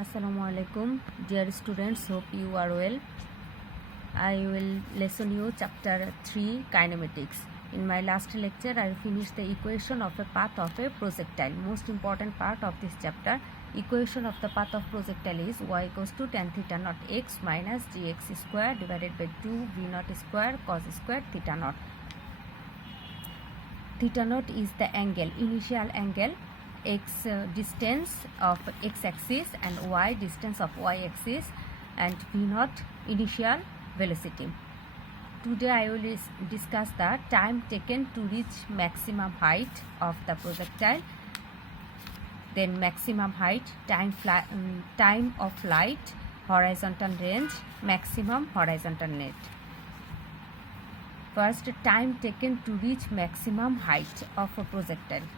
Assalamu alaikum, dear students. Hope you are well. I will lesson you chapter 3 kinematics. In my last lecture, I finished the equation of a path of a projectile. Most important part of this chapter, equation of the path of projectile is y equals to tan theta naught x minus gx square divided by 2 v naught square cos square theta naught. Theta naught is the angle, initial angle, x distance of x-axis and y distance of y-axis, and v naught initial velocity. Today I will discuss the time taken to reach maximum height of the projectile, then maximum height, time of flight, horizontal range, maximum horizontal net. First, time taken to reach maximum height of a projectile.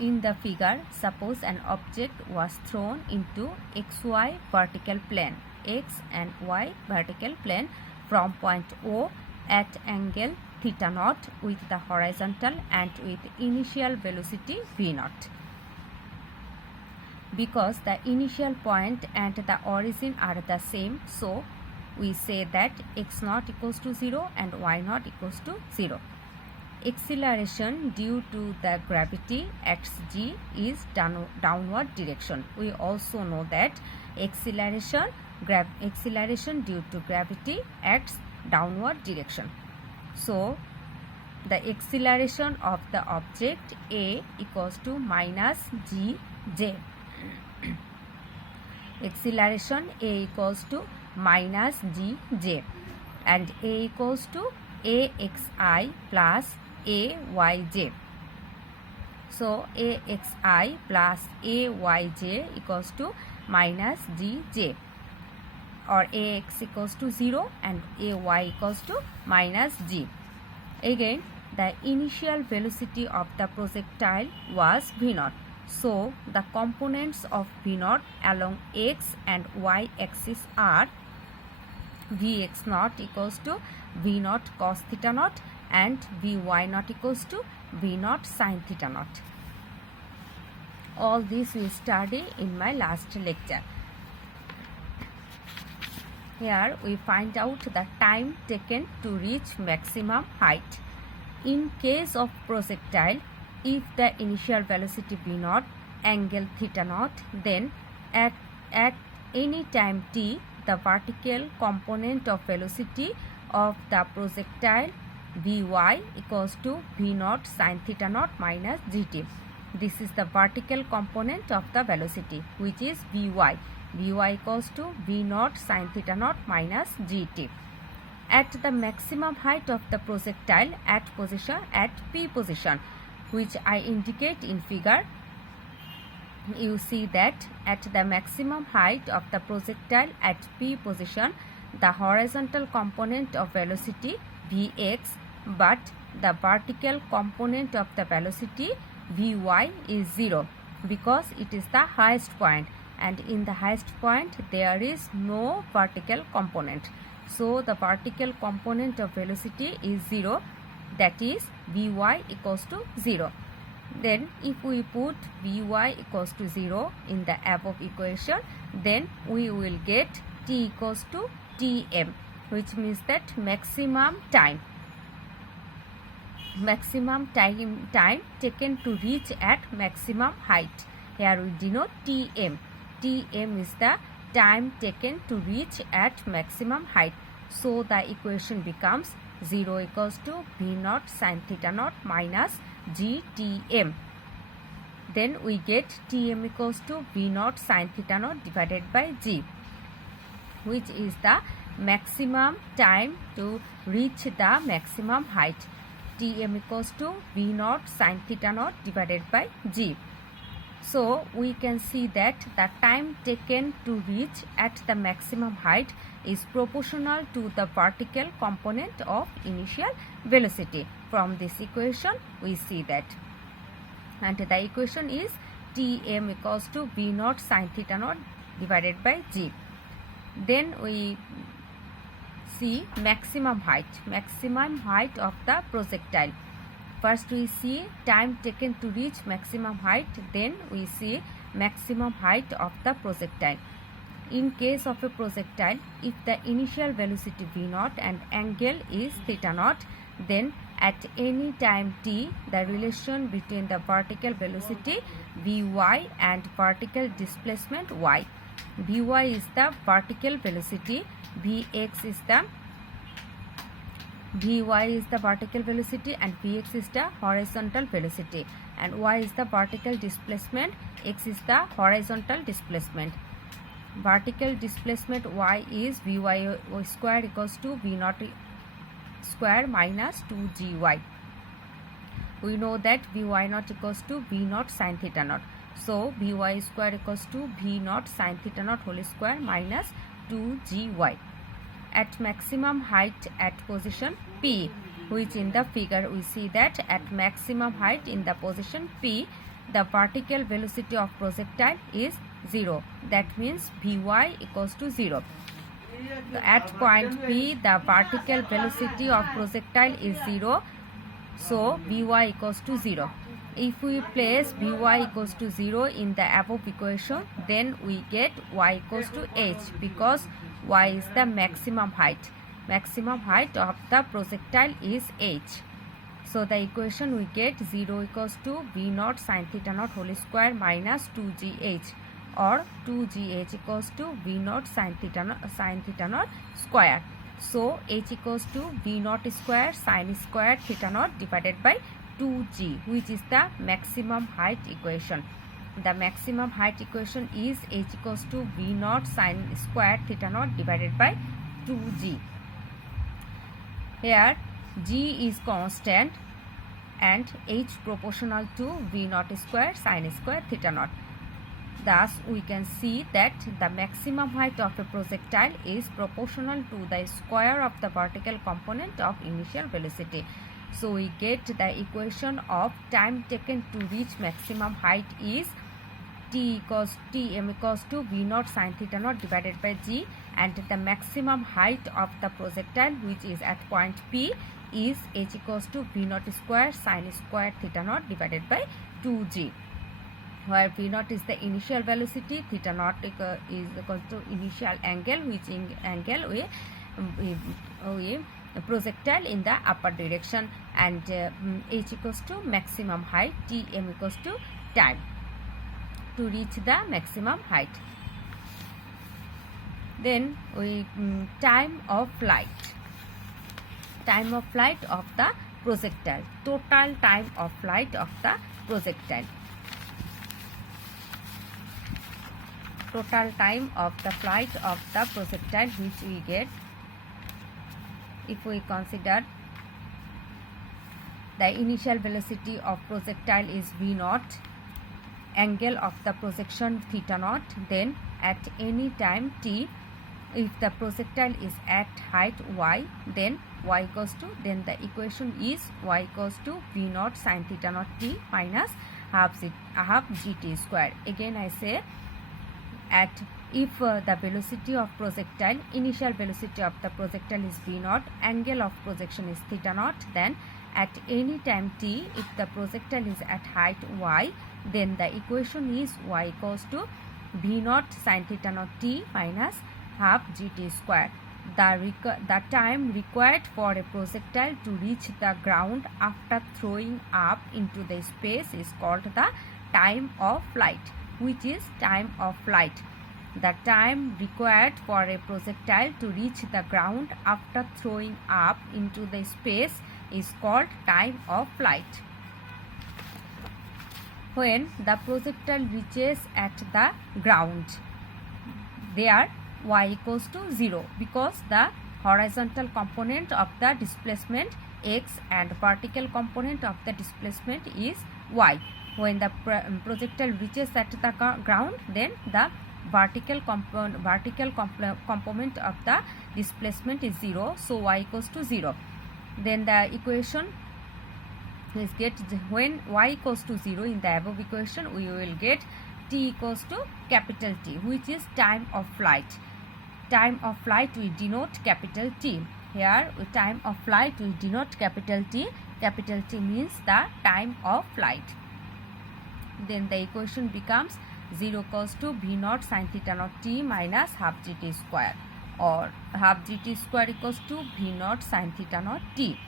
In the figure, suppose an object was thrown into xy vertical plane, x and y vertical plane from point O at angle theta naught with the horizontal and with initial velocity v naught. Because the initial point and the origin are the same, so we say that x naught equals to 0 and y naught equals to 0. Acceleration due to the gravity at g is downward direction. We also know that acceleration due to gravity acts downward direction. So the acceleration of the object A equals to minus gj. Acceleration A equals to minus gj, and A equals to axi plus ayj. So axi plus ayj equals to minus gj, or ax equals to 0 and ay equals to minus g. Again, the initial velocity of the projectile was v naught. So the components of v naught along x and y axis are vx naught equals to v naught cos theta naught and vy naught equals to v naught sin theta naught. All this we study in my last lecture. Here we find out the time taken to reach maximum height. In case of projectile, if the initial velocity v naught, angle theta naught, then at any time t, the vertical component of velocity of the projectile vy equals to v naught sin theta naught minus gt. This is the vertical component of the velocity, which is vy. Vy equals to v naught sin theta naught minus gt. At the maximum height of the projectile at p position, which I indicate in figure, you see that at the maximum height of the projectile at p position, the horizontal component of velocity vx, but the vertical component of the velocity vy is 0, because it is the highest point, and in the highest point there is no vertical component. So the vertical component of velocity is 0, that is vy equals to 0. Then if we put vy equals to 0 in the above equation, then we will get t equals to tm, which means that maximum time taken to reach at maximum height. Here we denote tm. Tm is the time taken to reach at maximum height. So the equation becomes 0 equals to v naught sin theta naught minus gtm. Then we get tm equals to v naught sin theta naught divided by g, which is the maximum time to reach the maximum height. Tm equals to v naught sin theta naught divided by g. So we can see that the time taken to reach at the maximum height is proportional to the vertical component of initial velocity. From this equation we see that, and the equation is tm equals to v naught sin theta naught divided by g. Then we see maximum height of the projectile. First we see time taken to reach maximum height, then we see maximum height of the projectile. In case of a projectile, if the initial velocity v0 and angle is theta naught, then at any time t, the relation between the vertical velocity vy and vertical displacement y. Vy is the vertical velocity, vx is the Vy is the vertical velocity and Vx is the horizontal velocity, and y is the vertical displacement, x is the horizontal displacement. Vertical displacement y is Vy square equals to V0 square minus 2gy. We know that Vy0 equals to V0 sin theta naught. So Vy square equals to V0 sin theta naught whole square minus 2gy. At maximum height at position P, which in the figure we see that at maximum height in the position P, the vertical velocity of projectile is 0. That means Vy equals to 0. At point P, the vertical velocity of projectile is 0. So Vy equals to 0. If we place Vy equals to 0 in the above equation, then we get y equals to h, because y is the maximum height. Maximum height of the projectile is h. So the equation we get 0 equals to V0 sin theta naught whole square minus 2gh, or 2gh equals to V0 sin theta naught square. So h equals to V0 square sin square theta naught divided by 2g, which is the maximum height equation. The maximum height equation is h equals to V0 sin square theta naught divided by 2g. Here g is constant and h proportional to V0 square sin square theta naught. Thus, we can see that the maximum height of a projectile is proportional to the square of the vertical component of initial velocity. So we get the equation of time taken to reach maximum height is Tm equals to V0 sin theta naught divided by g, and the maximum height of the projectile, which is at point P, is h equals to V0 square sin square theta naught divided by 2g, where V0 is the initial velocity, theta naught is equal to initial angle, which angle we projectile in the upper direction, and h equals to maximum height, Tm equals to time to reach the maximum height. Then we time of flight. Time of flight of the projectile. Total time of flight of the projectile. Total time of the flight of the projectile, which we get if we consider the initial velocity of projectile is V0, angle of the projection theta naught, then at any time t, if the projectile is at height y, then y equals to, then the equation is y equals to V0 sin theta naught t minus half gt square. Again I say, at if the velocity of projectile, initial velocity of the projectile is V0, angle of projection is theta naught, then at any time t, if the projectile is at height y, then the equation is y equals to V0 sin theta naught t minus half gt square. The time required for a projectile to reach the ground after throwing up into the space is called the time of flight, which is time of flight. The time required for a projectile to reach the ground after throwing up into the space is called time of flight. When the projectile reaches at the ground, there y equals to 0, because the horizontal component of the displacement x and vertical component of the displacement is y. When the projectile reaches at the ground, then the vertical component of the displacement is 0, so y equals to 0. Then the equation is get, when y equals to 0 in the above equation, we will get t equals to capital T, which is time of flight. Time of flight we denote capital T. here time of flight we denote capital T. Capital T means the time of flight. Then the equation becomes 0 equals to V naught sin theta naught t minus half gt square, or half gt square equals to V naught sin theta naught t.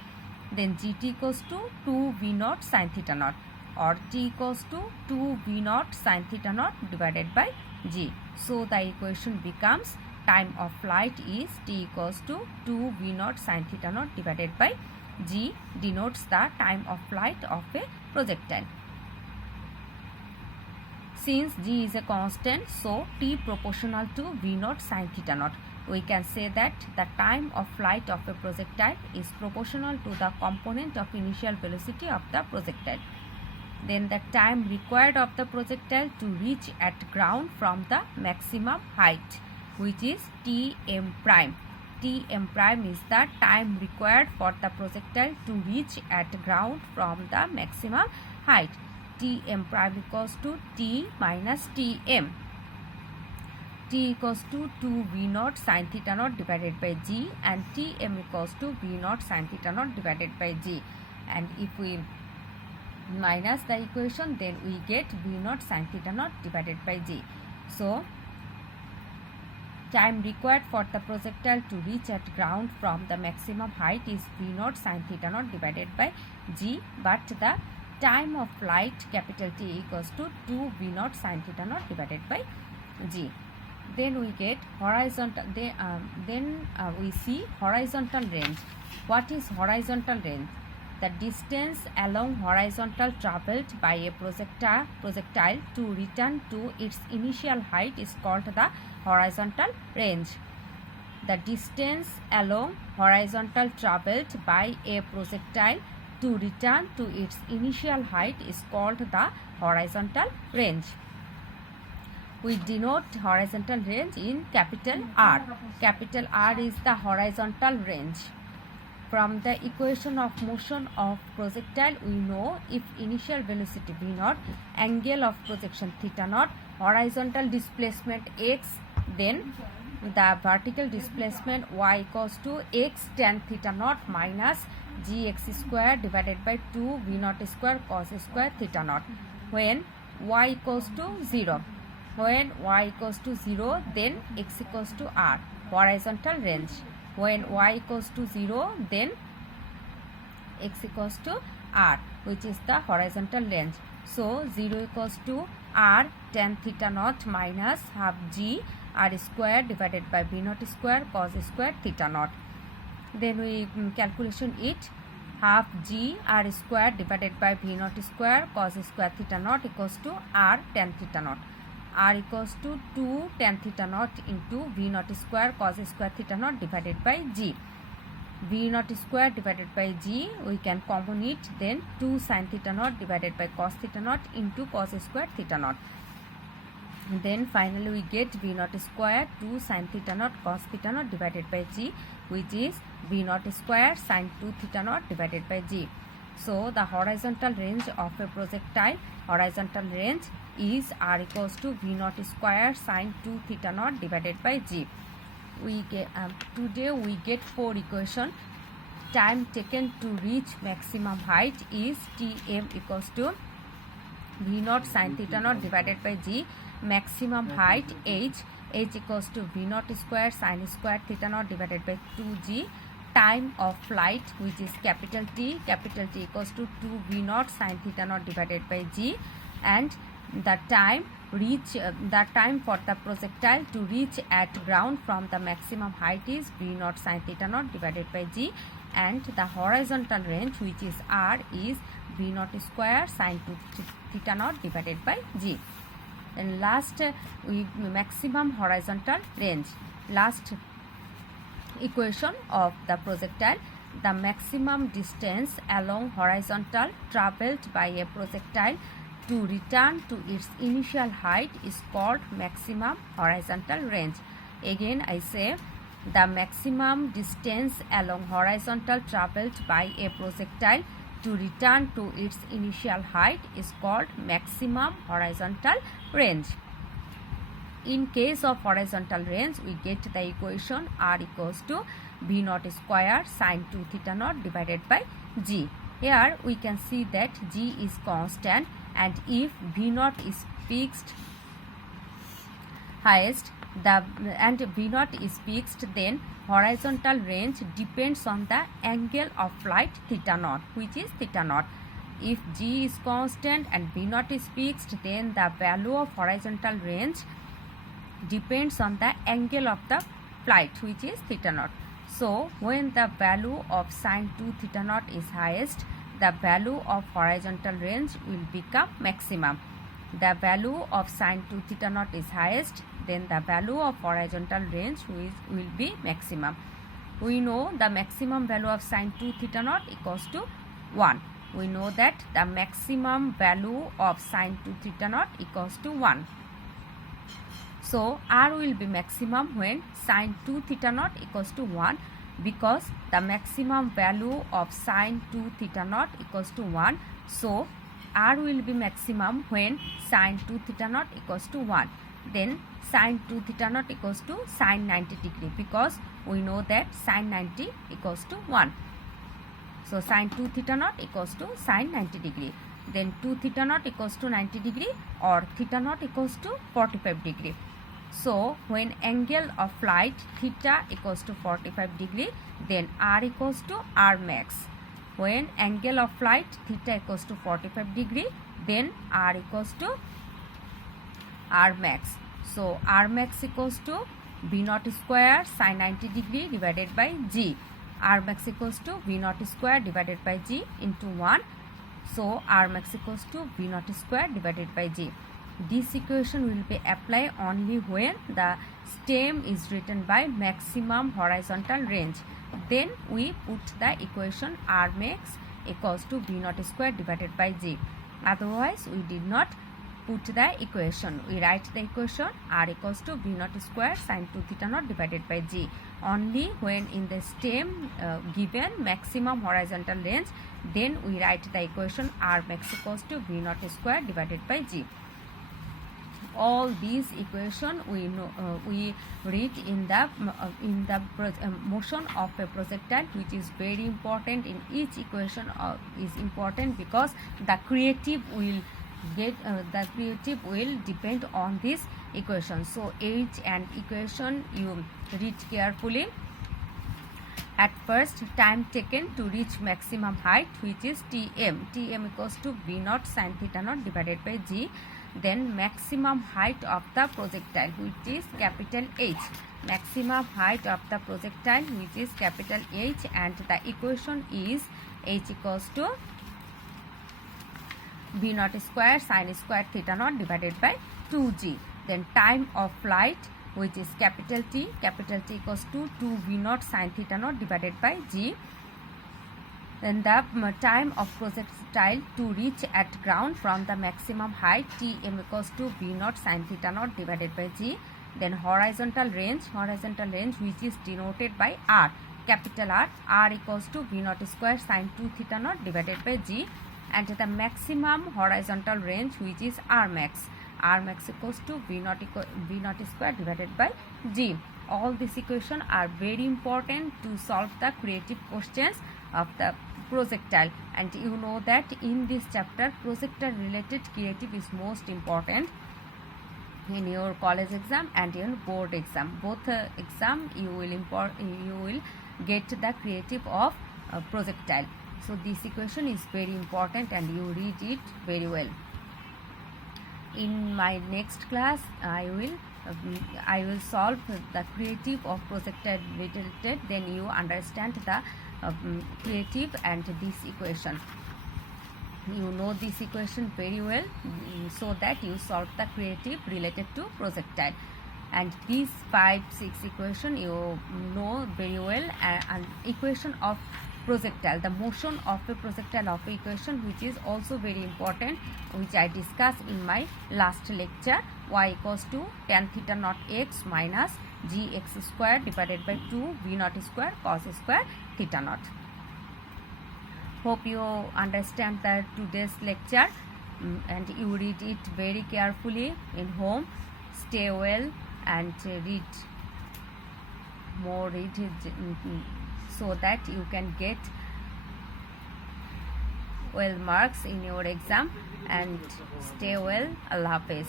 Then gt equals to 2 V naught sin theta naught, or t equals to 2 V naught sin theta naught divided by g. So the equation becomes time of flight is t equals to 2 V naught sin theta naught divided by g, denotes the time of flight of a projectile. Since g is a constant, so t proportional to V naught sin theta naught, we can say that the time of flight of a projectile is proportional to the component of initial velocity of the projectile. Then the time required of the projectile to reach at ground from the maximum height, which is Tm prime. Tm prime is the time required for the projectile to reach at ground from the maximum height. Tm prime equals to T minus Tm. T equals to 2 V naught sin theta naught divided by g, and Tm equals to V naught sin theta naught divided by g. And if we minus the equation, then we get V naught sin theta naught divided by g. So time required for the projectile to reach at ground from the maximum height is V naught sin theta naught divided by g, but the time of flight capital T equals to 2 V naught sin theta naught divided by g. Then we get horizontal. Then we see horizontal range. What is horizontal range? The distance along horizontal traveled by a projectile to return to its initial height is called the horizontal range. The distance along horizontal traveled by a projectile to return to its initial height is called the horizontal range. We denote horizontal range in capital R. Capital R is the horizontal range. From the equation of motion of projectile, we know if initial velocity v naught, angle of projection theta naught, horizontal displacement x, then the vertical displacement y equals to x tan theta naught minus gx square divided by 2 v naught square cos square theta naught, when y equals to 0. When y equals to 0, then x equals to r, horizontal range. When y equals to 0, then x equals to r, which is the horizontal range. So 0 equals to r tan theta naught minus half g r square divided by v naught square cos square theta naught. Then we calculation it, half g r square divided by v naught square cos square theta naught equals to r tan theta naught. R equals to 2 tan theta naught into v naught square cos square theta naught divided by g. V naught square divided by g, we can common it, then 2 sin theta naught divided by cos theta naught into cos square theta naught. Then finally we get v naught square 2 sin theta naught cos theta naught divided by g, which is v naught square sin 2 theta naught divided by g. So the horizontal range of a projectile, horizontal range is r equals to v naught square sin 2 theta naught divided by g. We get today we get 4 equation. Time taken to reach maximum height is Tm equals to v naught sin theta naught divided by g. Maximum height h equals to v naught square sin square theta naught divided by 2g. Time of flight, which is capital T equals to 2 v naught sin theta naught divided by g, and the time for the projectile to reach at ground from the maximum height is v naught sin theta naught divided by g, and the horizontal range, which is r, is v naught square sin 2 theta naught divided by g. And last maximum horizontal range, last equation of the projectile, the maximum distance along horizontal traveled by a projectile to return to its initial height is called maximum horizontal range. Again I say, the maximum distance along horizontal traveled by a projectile to return to its initial height is called maximum horizontal range. In case of horizontal range, we get the equation r equals to v naught square sine 2 theta naught divided by g. Here we can see that g is constant, and if v naught is fixed highest and v naught is fixed, then horizontal range depends on the angle of flight theta naught, which is theta naught. If g is constant and v naught is fixed, then the value of horizontal range depends on the angle of the flight, which is theta naught. So when the value of sine 2 theta naught is highest, the value of horizontal range will become maximum. The value of sine 2 theta naught is highest, then the value of horizontal range will be maximum. We know the maximum value of sine 2 theta naught equals to 1. We know that the maximum value of sine 2 theta naught equals to 1. So R will be maximum when sine 2 theta naught equals to 1, because the maximum value of sine 2 theta naught equals to 1. So R will be maximum when sine 2 theta naught equals to 1. Then sine 2 theta naught equals to sine 90 degree, because we know that sine 90 equals to 1. So sine 2 theta naught equals to sine 90 degree. Then 2 theta naught equals to 90 degree, or theta naught equals to 45 degree. So when angle of flight theta equals to 45 degree, then R equals to R max. When angle of flight theta equals to 45 degree, then R equals to R max. So R max equals to v naught square sine 90 degree divided by g. R max equals to v naught square divided by g into 1. So R max equals to v naught square divided by g. This equation will be applied only when the stem is written by maximum horizontal range. Then we put the equation R max equals to v naught square divided by g. Otherwise we did not put the equation. We write the equation R equals to v naught square sine 2 theta naught divided by g. Only when in the stem given maximum horizontal range, then we write the equation R max equals to v naught square divided by g. All these equation we read in the motion of a projectile, which is very important. In each equation is important, because the creative will depend on this equation. So each and equation you read carefully. At first, time taken to reach maximum height, which is Tm. Tm equals to v naught sine theta naught divided by g. Then maximum height of the projectile, which is capital H. Maximum height of the projectile, which is capital H, and the equation is H equals to v naught square sine square theta naught divided by 2g. Then time of flight, which is capital T equals to 2 v naught sine theta naught divided by g. Then the time of projectile to reach at ground from the maximum height, Tm equals to v naught sine theta naught divided by g. Then horizontal range which is denoted by R, capital R equals to v naught square sine 2 theta naught divided by g. And the maximum horizontal range, which is R max equals to v naught square divided by g. All these equations are very important to solve the creative questions of the projectile, and you know that in this chapter projectile related creative is most important in your college exam and in board exam. Both exam you will get the creative of projectile. So this equation is very important and you read it very well. In my next class I will solve the creative of projectile related, then you understand the creative and this equation. You know this equation very well, so that you solve the creative related to projectile. And these 5-6 equation you know very well. And equation of projectile, the motion of a projectile of equation, which is also very important, which I discussed in my last lecture. Y equals to tan theta naught x minus gx square divided by 2 v naught square cos square theta naught. Hope you understand that today's lecture and you read it very carefully in home. Stay well and read more read so that you can get well marks in your exam, and stay well. Allah Hafiz.